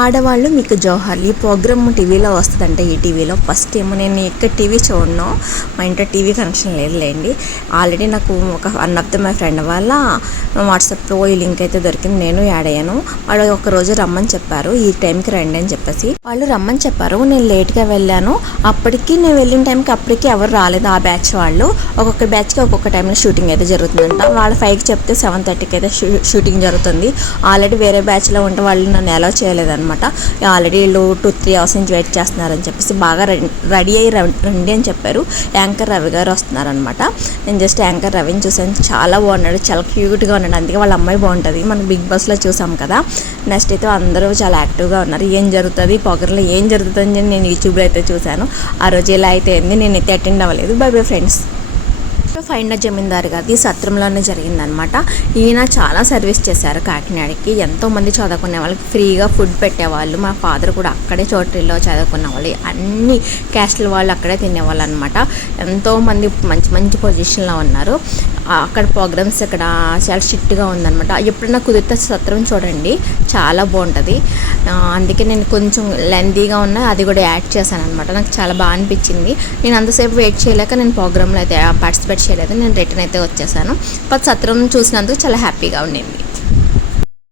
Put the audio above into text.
ఆడవాళ్ళు మీకు జోహార్లు. ఈ ప్రోగ్రామ్ టీవీలో వస్తుందంటే ఈటీవీలో ఫస్ట్ ఏమో నేను ఎక్కడ టీవీ చూడను, మా ఇంట్లో టీవీ కనెక్షన్ లేదులేండి. ఆల్రెడీ నాకు ఒక one of the my friend వాళ్ళ వాట్సాప్లో ఈ లింక్ అయితే దొరికింది, నేను యాడ్ అయ్యాను. వాళ్ళు ఒకరోజు రమ్మని చెప్పారు, ఈ టైంకి రండి అని చెప్పేసి వాళ్ళు రమ్మని చెప్పారు. నేను లేట్గా వెళ్ళాను. అప్పటికి నేను వెళ్ళిన టైంకి అప్పటికి ఎవరు రాలేదు ఆ బ్యాచ్ వాళ్ళు. ఒక్కొక్క బ్యాచ్కి ఒక్కొక్క టైంలో షూటింగ్ అయితే జరుగుతుందంట. వాళ్ళు 5కి చెప్తే 7:30కి అయితే షూటింగ్ జరుగుతుంది. ఆల్రెడీ వేరే బ్యాచ్లో ఉంటే వాళ్ళు నన్ను అలౌ చేయలేదు అనమాట. ఆల్రెడీ వీళ్ళు 2-3 అవర్స్ నుంచి వెయిట్ చేస్తున్నారని చెప్పేసి బాగా రెడీ అయ్యి రండి అని చెప్పారు. యాంకర్ రవి గారు వస్తున్నారనమాట. నేను జస్ట్ యాంకర్ రవిని చూసాను, చాలా బాగున్నాడు, చాలా క్యూట్గా ఉన్నాడు. అందుకే వాళ్ళ అమ్మాయి బాగుంటుంది, మనం బిగ్ బాస్లో చూసాం కదా. నెక్స్ట్ అయితే అందరూ చాలా యాక్టివ్గా ఉన్నారు. ఏం జరుగుతుంది ప్రోగ్రాంలో, ఏం జరుగుతుంది అని నేను యూట్యూబ్లో అయితే చూశాను. ఆ రోజు ఎలా అయితే అయింది, నేనైతే అటెండ్ అవ్వలేదు. By bye friends. ఫైండ్ జమీందారు గారిది సత్రంలోనే జరిగిందనమాట. ఈయన చాలా సర్వీస్ చేశారు కాకినాడకి. ఎంతోమంది చదువుకునే వాళ్ళకి ఫ్రీగా ఫుడ్ పెట్టేవాళ్ళు. మా ఫాదర్ కూడా అక్కడే చోట్రీలో చదువుకునే వాళ్ళు, అన్ని క్యాస్ట్ల వాళ్ళు అక్కడే తినేవాళ్ళు అనమాట. ఎంతోమంది మంచి మంచి పొజిషన్లో ఉన్నారు. అక్కడ ప్రోగ్రామ్స్ ఇక్కడ చాలా స్ట్రిక్ట్గా ఉందన్నమాట. ఎప్పుడైనా కుదిరితే సత్రం చూడండి, చాలా బాగుంటుంది. అందుకే నేను కొంచెం లెంతీగా ఉన్నా అది కూడా యాడ్ చేశాను అనమాట. నాకు చాలా బాగా అనిపించింది. నేను అంతసేపు వెయిట్ చేయలేక నేను ప్రోగ్రాంలో అయితే పార్టిసిపేట్ చేయలేదు, నేను రిటర్న్ అయితే వచ్చేసాను. బట్ సత్రం చూసినందుకు చాలా హ్యాపీగా ఉండింది.